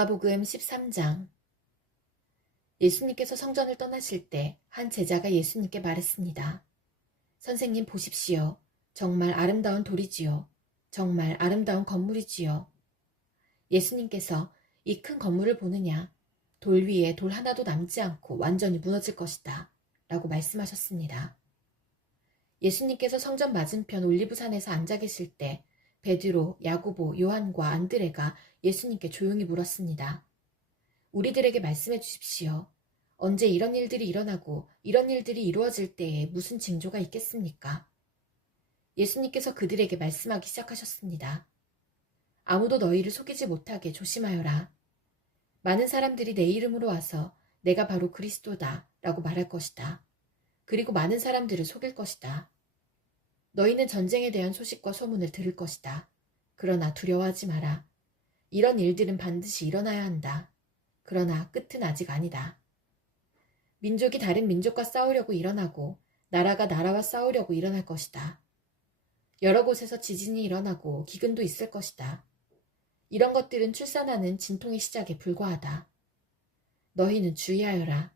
마가복음 13장. 예수님께서 성전을 떠나실 때 한 제자가 예수님께 말했습니다. 선생님 보십시오. 정말 아름다운 돌이지요. 정말 아름다운 건물이지요. 예수님께서 이 큰 건물을 보느냐? 돌 위에 돌 하나도 남지 않고 완전히 무너질 것이다. 라고 말씀하셨습니다. 예수님께서 성전 맞은편 올리브산에서 앉아 계실 때 베드로, 야고보, 요한과 안드레가 예수님께 조용히 물었습니다. 우리들에게 말씀해 주십시오. 언제 이런 일들이 일어나고 이런 일들이 이루어질 때에 무슨 징조가 있겠습니까? 예수님께서 그들에게 말씀하기 시작하셨습니다. 아무도 너희를 속이지 못하게 조심하여라. 많은 사람들이 내 이름으로 와서 내가 바로 그리스도다 라고 말할 것이다. 그리고 많은 사람들을 속일 것이다. 너희는 전쟁에 대한 소식과 소문을 들을 것이다. 그러나 두려워하지 마라. 이런 일들은 반드시 일어나야 한다. 그러나 끝은 아직 아니다. 민족이 다른 민족과 싸우려고 일어나고 나라가 나라와 싸우려고 일어날 것이다. 여러 곳에서 지진이 일어나고 기근도 있을 것이다. 이런 것들은 출산하는 진통의 시작에 불과하다. 너희는 주의하여라.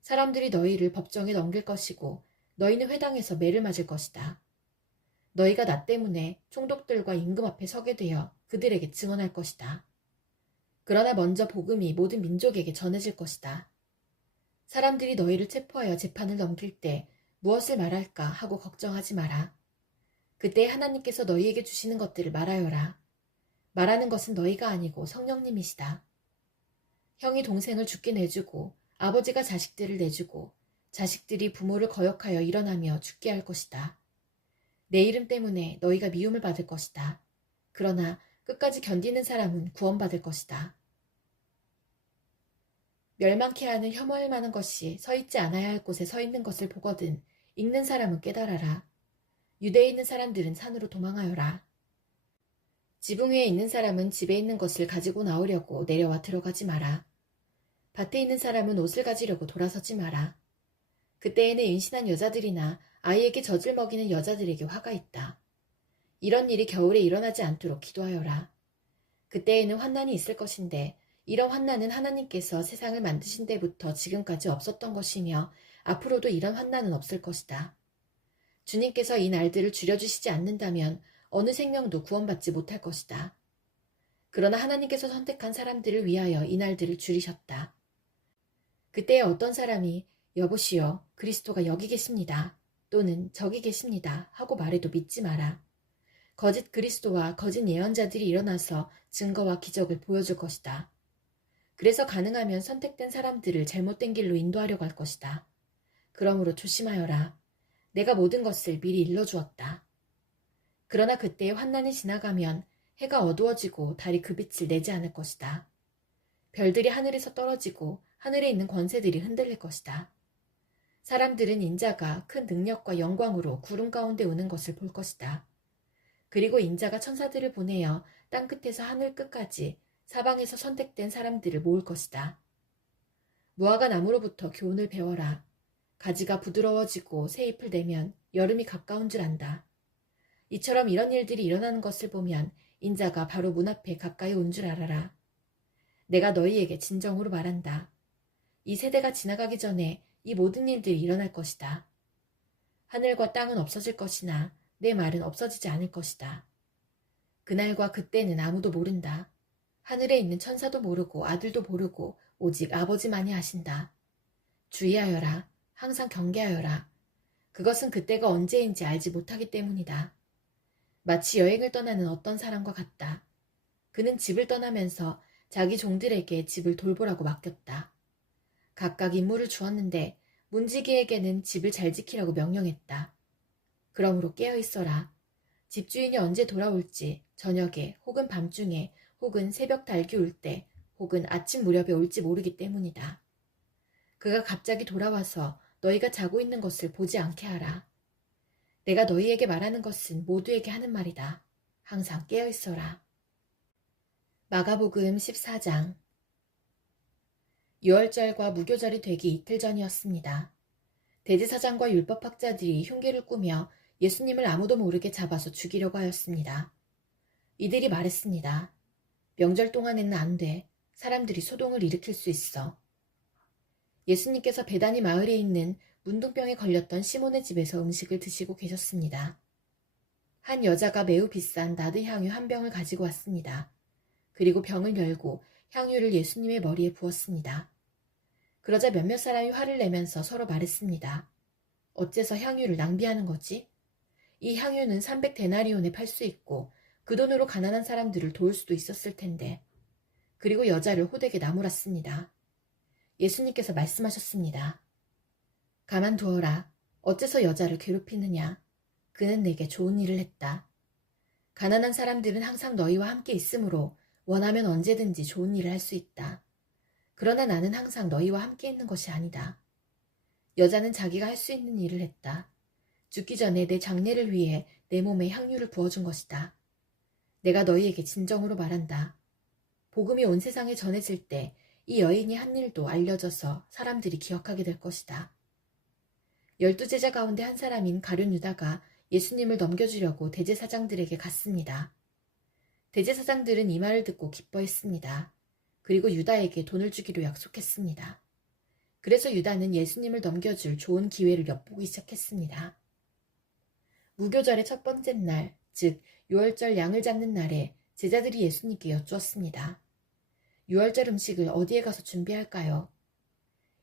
사람들이 너희를 법정에 넘길 것이고 너희는 회당에서 매를 맞을 것이다. 너희가 나 때문에 총독들과 임금 앞에 서게 되어 그들에게 증언할 것이다. 그러나 먼저 복음이 모든 민족에게 전해질 것이다. 사람들이 너희를 체포하여 재판을 넘길 때 무엇을 말할까 하고 걱정하지 마라. 그때 하나님께서 너희에게 주시는 것들을 말하여라. 말하는 것은 너희가 아니고 성령님이시다. 형이 동생을 죽게 내주고 아버지가 자식들을 내주고 자식들이 부모를 거역하여 일어나며 죽게 할 것이다. 내 이름 때문에 너희가 미움을 받을 것이다. 그러나 끝까지 견디는 사람은 구원받을 것이다. 멸망케 하는 혐오할 만한 것이 서 있지 않아야 할 곳에 서 있는 것을 보거든 읽는 사람은 깨달아라. 유대에 있는 사람들은 산으로 도망하여라. 지붕 위에 있는 사람은 집에 있는 것을 가지고 나오려고 내려와 들어가지 마라. 밭에 있는 사람은 옷을 가지려고 돌아서지 마라. 그때에는 임신한 여자들이나 아이에게 젖을 먹이는 여자들에게 화가 있다. 이런 일이 겨울에 일어나지 않도록 기도하여라. 그때에는 환난이 있을 것인데 이런 환난은 하나님께서 세상을 만드신 때부터 지금까지 없었던 것이며 앞으로도 이런 환난은 없을 것이다. 주님께서 이 날들을 줄여주시지 않는다면 어느 생명도 구원받지 못할 것이다. 그러나 하나님께서 선택한 사람들을 위하여 이 날들을 줄이셨다. 그때에 어떤 사람이 여보시오, 그리스도가 여기 계십니다. 또는 저기 계십니다. 하고 말해도 믿지 마라. 거짓 그리스도와 거짓 예언자들이 일어나서 증거와 기적을 보여줄 것이다. 그래서 가능하면 선택된 사람들을 잘못된 길로 인도하려고 할 것이다. 그러므로 조심하여라. 내가 모든 것을 미리 일러주었다. 그러나 그때의 환난이 지나가면 해가 어두워지고 달이 그 빛을 내지 않을 것이다. 별들이 하늘에서 떨어지고 하늘에 있는 권세들이 흔들릴 것이다. 사람들은 인자가 큰 능력과 영광으로 구름 가운데 오는 것을 볼 것이다. 그리고 인자가 천사들을 보내어 땅끝에서 하늘 끝까지 사방에서 선택된 사람들을 모을 것이다. 무화과 나무로부터 교훈을 배워라. 가지가 부드러워지고 새 잎을 내면 여름이 가까운 줄 안다. 이처럼 이런 일들이 일어나는 것을 보면 인자가 바로 문 앞에 가까이 온 줄 알아라. 내가 너희에게 진정으로 말한다. 이 세대가 지나가기 전에 이 모든 일들이 일어날 것이다. 하늘과 땅은 없어질 것이나 내 말은 없어지지 않을 것이다. 그날과 그때는 아무도 모른다. 하늘에 있는 천사도 모르고 아들도 모르고 오직 아버지만이 아신다. 주의하여라. 항상 경계하여라. 그것은 그때가 언제인지 알지 못하기 때문이다. 마치 여행을 떠나는 어떤 사람과 같다. 그는 집을 떠나면서 자기 종들에게 집을 돌보라고 맡겼다. 각각 임무를 주었는데 문지기에게는 집을 잘 지키라고 명령했다. 그러므로 깨어있어라. 집주인이 언제 돌아올지 저녁에 혹은 밤중에 혹은 새벽 달기 울 때 혹은 아침 무렵에 올지 모르기 때문이다. 그가 갑자기 돌아와서 너희가 자고 있는 것을 보지 않게 하라. 내가 너희에게 말하는 것은 모두에게 하는 말이다. 항상 깨어있어라. 마가복음 14장. 유월절과 무교절이 되기 이틀 전이었습니다. 대제사장과 율법학자들이 흉계를 꾸며 예수님을 아무도 모르게 잡아서 죽이려고 하였습니다. 이들이 말했습니다. 명절 동안에는 안 돼. 사람들이 소동을 일으킬 수 있어. 예수님께서 베다니 마을에 있는 문둥병에 걸렸던 시몬의 집에서 음식을 드시고 계셨습니다. 한 여자가 매우 비싼 나드 향유 한 병을 가지고 왔습니다. 그리고 병을 열고 향유를 예수님의 머리에 부었습니다. 그러자 몇몇 사람이 화를 내면서 서로 말했습니다. 어째서 향유를 낭비하는 거지? 이 향유는 300데나리온에 팔 수 있고 그 돈으로 가난한 사람들을 도울 수도 있었을 텐데. 그리고 여자를 호되게 나무랐습니다. 예수님께서 말씀하셨습니다. 가만두어라. 어째서 여자를 괴롭히느냐? 그는 내게 좋은 일을 했다. 가난한 사람들은 항상 너희와 함께 있으므로 원하면 언제든지 좋은 일을 할 수 있다. 그러나 나는 항상 너희와 함께 있는 것이 아니다. 여자는 자기가 할 수 있는 일을 했다. 죽기 전에 내 장례를 위해 내 몸에 향유를 부어준 것이다. 내가 너희에게 진정으로 말한다. 복음이 온 세상에 전해질 때 이 여인이 한 일도 알려져서 사람들이 기억하게 될 것이다. 12제자 가운데 한 사람인 가룟 유다가 예수님을 넘겨주려고 대제사장들에게 갔습니다. 대제사장들은 이 말을 듣고 기뻐했습니다. 그리고 유다에게 돈을 주기로 약속했습니다. 그래서 유다는 예수님을 넘겨줄 좋은 기회를 엿보기 시작했습니다. 무교절의 첫 번째 날, 즉 유월절 양을 잡는 날에 제자들이 예수님께 여쭈었습니다. 유월절 음식을 어디에 가서 준비할까요?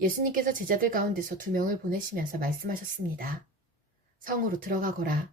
예수님께서 제자들 가운데서 2명을 보내시면서 말씀하셨습니다. 성으로 들어가거라.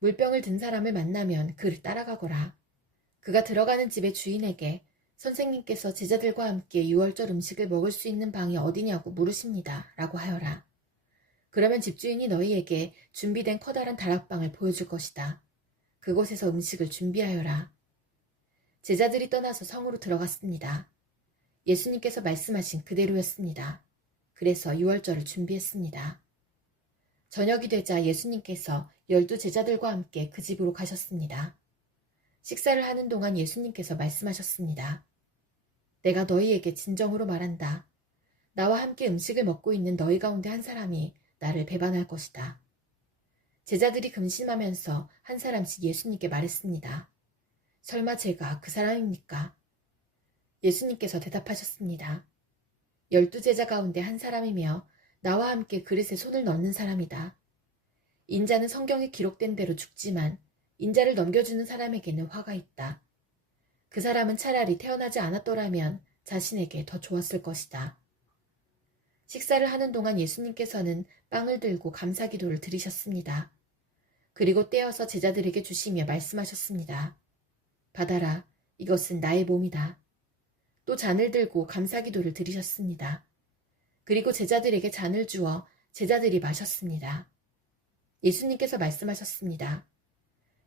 물병을 든 사람을 만나면 그를 따라가거라. 그가 들어가는 집의 주인에게 선생님께서 제자들과 함께 유월절 음식을 먹을 수 있는 방이 어디냐고 물으십니다. 라고 하여라. 그러면 집주인이 너희에게 준비된 커다란 다락방을 보여줄 것이다. 그곳에서 음식을 준비하여라. 제자들이 떠나서 성으로 들어갔습니다. 예수님께서 말씀하신 그대로였습니다. 그래서 유월절을 준비했습니다. 저녁이 되자 예수님께서 12제자들과 함께 그 집으로 가셨습니다. 식사를 하는 동안 예수님께서 말씀하셨습니다. 내가 너희에게 진정으로 말한다. 나와 함께 음식을 먹고 있는 너희 가운데 한 사람이 나를 배반할 것이다. 제자들이 근심하면서 한 사람씩 예수님께 말했습니다. 설마 제가 그 사람입니까? 예수님께서 대답하셨습니다. 12제자 가운데 한 사람이며 나와 함께 그릇에 손을 넣는 사람이다. 인자는 성경에 기록된 대로 죽지만 인자를 넘겨주는 사람에게는 화가 있다. 그 사람은 차라리 태어나지 않았더라면 자신에게 더 좋았을 것이다. 식사를 하는 동안 예수님께서는 빵을 들고 감사기도를 드리셨습니다. 그리고 떼어서 제자들에게 주시며 말씀하셨습니다. 받아라, 이것은 나의 몸이다. 또 잔을 들고 감사기도를 드리셨습니다. 그리고 제자들에게 잔을 주어 제자들이 마셨습니다. 예수님께서 말씀하셨습니다.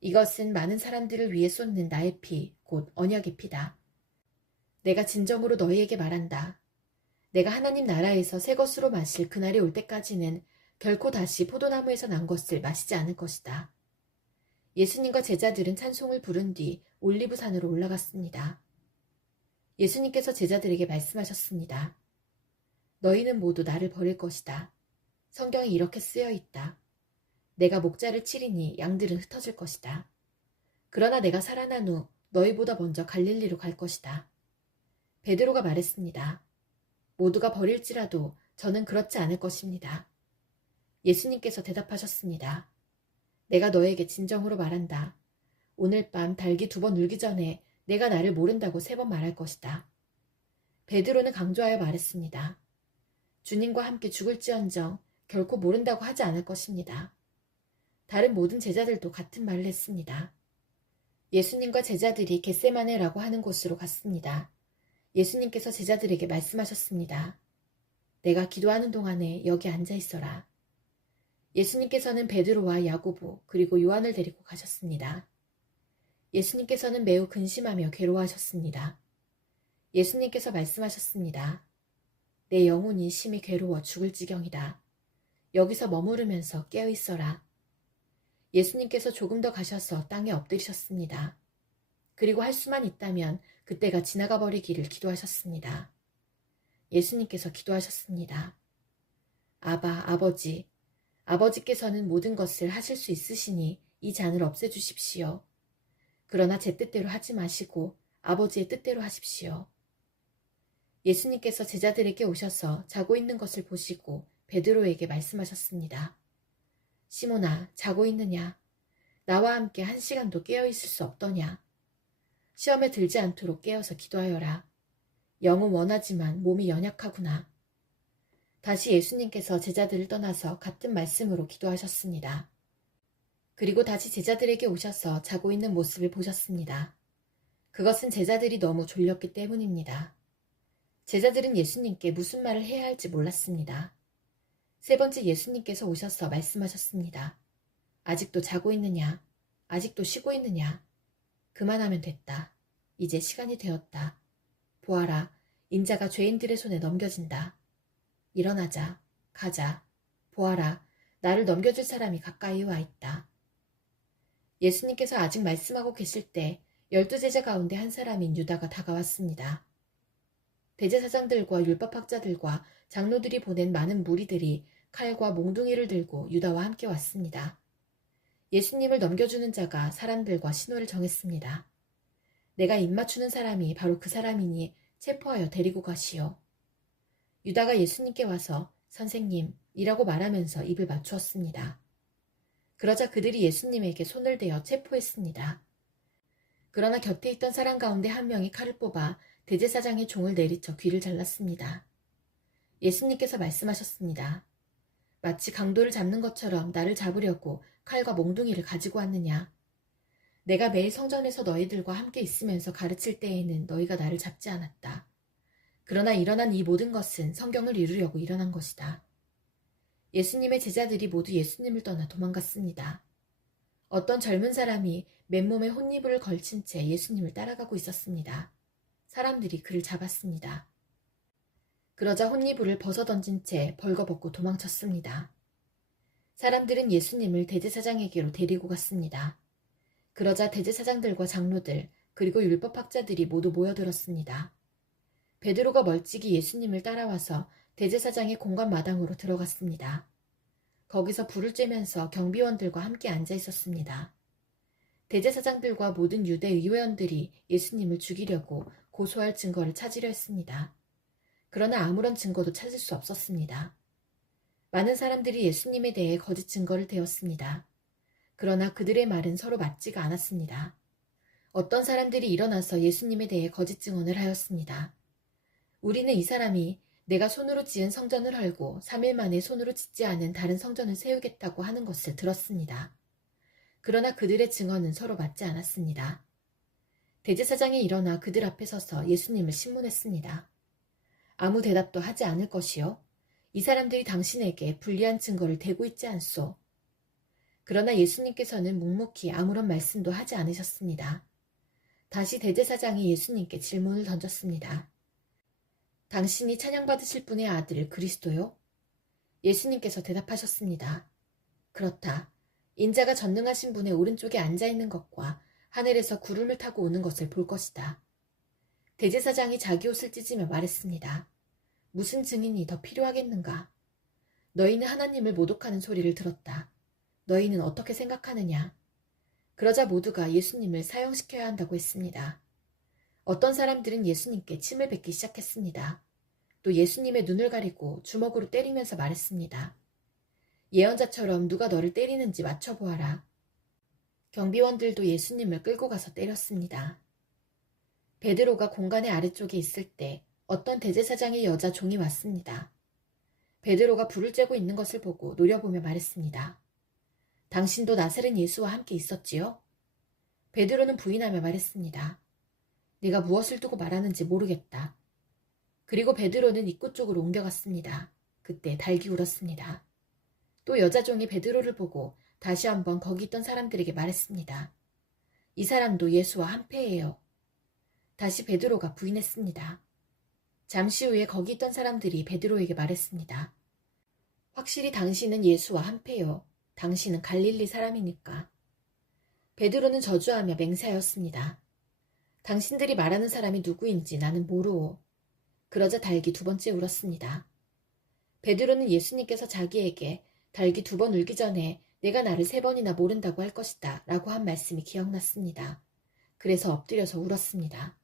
이것은 많은 사람들을 위해 쏟는 나의 피, 곧 언약의 피다. 내가 진정으로 너희에게 말한다. 내가 하나님 나라에서 새 것으로 마실 그날이 올 때까지는 결코 다시 포도나무에서 난 것을 마시지 않을 것이다. 예수님과 제자들은 찬송을 부른 뒤 올리브산으로 올라갔습니다. 예수님께서 제자들에게 말씀하셨습니다. 너희는 모두 나를 버릴 것이다. 성경에 이렇게 쓰여 있다. 내가 목자를 치리니 양들은 흩어질 것이다. 그러나 내가 살아난 후 너희보다 먼저 갈릴리로 갈 것이다. 베드로가 말했습니다. 모두가 버릴지라도 저는 그렇지 않을 것입니다. 예수님께서 대답하셨습니다. 내가 너에게 진정으로 말한다. 오늘 밤 닭이 2번 울기 전에 내가 나를 모른다고 3번 말할 것이다. 베드로는 강조하여 말했습니다. 주님과 함께 죽을지언정 결코 모른다고 하지 않을 것입니다. 다른 모든 제자들도 같은 말을 했습니다. 예수님과 제자들이 겟세마네라고 하는 곳으로 갔습니다. 예수님께서 제자들에게 말씀하셨습니다. 내가 기도하는 동안에 여기 앉아 있어라. 예수님께서는 베드로와 야고보 그리고 요한을 데리고 가셨습니다. 예수님께서는 매우 근심하며 괴로워하셨습니다. 예수님께서 말씀하셨습니다. 내 영혼이 심히 괴로워 죽을 지경이다. 여기서 머무르면서 깨어 있어라. 예수님께서 조금 더 가셔서 땅에 엎드리셨습니다. 그리고 할 수만 있다면 그때가 지나가 버리기를 기도하셨습니다. 예수님께서 기도하셨습니다. 아바, 아버지, 아버지께서는 모든 것을 하실 수 있으시니 이 잔을 없애주십시오. 그러나 제 뜻대로 하지 마시고 아버지의 뜻대로 하십시오. 예수님께서 제자들에게 오셔서 자고 있는 것을 보시고 베드로에게 말씀하셨습니다. 시몬아, 자고 있느냐? 나와 함께 1시간도 깨어 있을 수 없더냐? 시험에 들지 않도록 깨어서 기도하여라. 영은 원하지만 몸이 연약하구나. 다시 예수님께서 제자들을 떠나서 같은 말씀으로 기도하셨습니다. 그리고 다시 제자들에게 오셔서 자고 있는 모습을 보셨습니다. 그것은 제자들이 너무 졸렸기 때문입니다. 제자들은 예수님께 무슨 말을 해야 할지 몰랐습니다. 세 번째 예수님께서 오셔서 말씀하셨습니다. 아직도 자고 있느냐? 아직도 쉬고 있느냐? 그만하면 됐다. 이제 시간이 되었다. 보아라, 인자가 죄인들의 손에 넘겨진다. 일어나자, 가자. 보아라, 나를 넘겨줄 사람이 가까이 와 있다. 예수님께서 아직 말씀하고 계실 때 12제자 가운데 한 사람인 유다가 다가왔습니다. 대제사장들과 율법학자들과 장로들이 보낸 많은 무리들이 칼과 몽둥이를 들고 유다와 함께 왔습니다. 예수님을 넘겨주는 자가 사람들과 신호를 정했습니다. 내가 입맞추는 사람이 바로 그 사람이니 체포하여 데리고 가시오. 유다가 예수님께 와서 선생님이라고 말하면서 입을 맞추었습니다. 그러자 그들이 예수님에게 손을 대어 체포했습니다. 그러나 곁에 있던 사람 가운데 한 명이 칼을 뽑아 대제사장의 종을 내리쳐 귀를 잘랐습니다. 예수님께서 말씀하셨습니다. 마치 강도를 잡는 것처럼 나를 잡으려고 칼과 몽둥이를 가지고 왔느냐. 내가 매일 성전에서 너희들과 함께 있으면서 가르칠 때에는 너희가 나를 잡지 않았다. 그러나 일어난 이 모든 것은 성경을 이루려고 일어난 것이다. 예수님의 제자들이 모두 예수님을 떠나 도망갔습니다. 어떤 젊은 사람이 맨몸에 혼이불을 걸친 채 예수님을 따라가고 있었습니다. 사람들이 그를 잡았습니다. 그러자 혼이불을 벗어던진 채 벌거벗고 도망쳤습니다. 사람들은 예수님을 대제사장에게로 데리고 갔습니다. 그러자 대제사장들과 장로들 그리고 율법학자들이 모두 모여들었습니다. 베드로가 멀찍이 예수님을 따라와서 대제사장의 공간 마당으로 들어갔습니다. 거기서 불을 쬐면서 경비원들과 함께 앉아 있었습니다. 대제사장들과 모든 유대 의회원들이 예수님을 죽이려고 고소할 증거를 찾으려 했습니다. 그러나 아무런 증거도 찾을 수 없었습니다. 많은 사람들이 예수님에 대해 거짓 증거를 대었습니다. 그러나 그들의 말은 서로 맞지가 않았습니다. 어떤 사람들이 일어나서 예수님에 대해 거짓 증언을 하였습니다. 우리는 이 사람이 내가 손으로 지은 성전을 헐고 3일 만에 손으로 짓지 않은 다른 성전을 세우겠다고 하는 것을 들었습니다. 그러나 그들의 증언은 서로 맞지 않았습니다. 대제사장이 일어나 그들 앞에 서서 예수님을 신문했습니다. 아무 대답도 하지 않을 것이요. 이 사람들이 당신에게 불리한 증거를 대고 있지 않소. 그러나 예수님께서는 묵묵히 아무런 말씀도 하지 않으셨습니다. 다시 대제사장이 예수님께 질문을 던졌습니다. 당신이 찬양받으실 분의 아들 그리스도요? 예수님께서 대답하셨습니다. 그렇다. 인자가 전능하신 분의 오른쪽에 앉아있는 것과 하늘에서 구름을 타고 오는 것을 볼 것이다. 대제사장이 자기 옷을 찢으며 말했습니다. 무슨 증인이 더 필요하겠는가? 너희는 하나님을 모독하는 소리를 들었다. 너희는 어떻게 생각하느냐? 그러자 모두가 예수님을 사형시켜야 한다고 했습니다. 어떤 사람들은 예수님께 침을 뱉기 시작했습니다. 또 예수님의 눈을 가리고 주먹으로 때리면서 말했습니다. 예언자처럼 누가 너를 때리는지 맞춰보아라. 경비원들도 예수님을 끌고 가서 때렸습니다. 베드로가 공간의 아래쪽에 있을 때 어떤 대제사장의 여자 종이 왔습니다. 베드로가 불을 쬐고 있는 것을 보고 노려보며 말했습니다. 당신도 나사렛 예수와 함께 있었지요? 베드로는 부인하며 말했습니다. 네가 무엇을 두고 말하는지 모르겠다. 그리고 베드로는 입구 쪽으로 옮겨갔습니다. 그때 닭이 울었습니다. 또 여자종이 베드로를 보고 다시 한번 거기 있던 사람들에게 말했습니다. 이 사람도 예수와 한패예요. 다시 베드로가 부인했습니다. 잠시 후에 거기 있던 사람들이 베드로에게 말했습니다. 확실히 당신은 예수와 한패요. 당신은 갈릴리 사람이니까. 베드로는 저주하며 맹세하였습니다. 당신들이 말하는 사람이 누구인지 나는 모르오. 그러자 닭이 2번째 울었습니다. 베드로는 예수님께서 자기에게 닭이 2번 울기 전에 내가 나를 3번이나 모른다고 할 것이다 라고 한 말씀이 기억났습니다. 그래서 엎드려서 울었습니다.